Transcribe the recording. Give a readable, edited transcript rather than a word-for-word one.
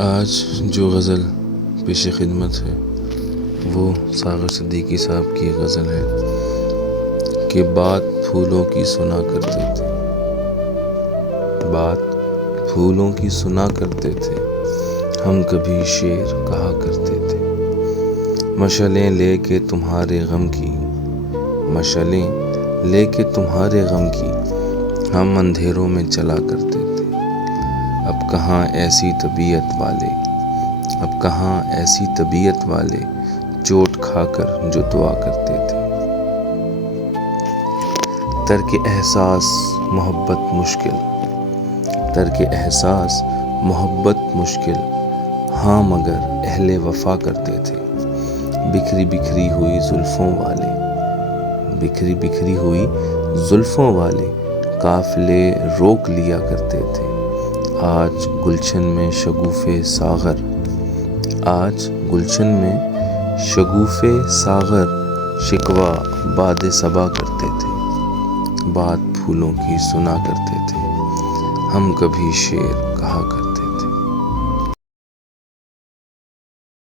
آج جو غزل پیش خدمت ہے وہ ساغر صدیقی صاحب کی غزل ہے کہ بات پھولوں کی سنا کرتے تھے، بات پھولوں کی سنا کرتے تھے، ہم کبھی شعر کہا کرتے تھے، مشعلیں لے کے تمہارے غم کی، مشعلیں لے کے تمہارے غم کی ہم اندھیروں میں چلا کرتے تھے، اب کہاں ایسی طبیعت والے، اب کہاں ایسی طبیعت والے چوٹ کھا کر جو دعا کرتے تھے، ترک احساس محبت مشکل، ترک احساس محبت مشکل، ہاں مگر اہل وفا کرتے تھے، بکھری بکھری ہوئی زلفوں والے، بکھری بکھری ہوئی زلفوں والے قافلے روک لیا کرتے تھے، آج گلشن میں شگوفے ساغر، آج گلشن میں شگوفے ساغر شکوہ باد صبا کرتے تھے، بات پھولوں کی سنا کرتے تھے، ہم کبھی شعر کہا کرتے تھے۔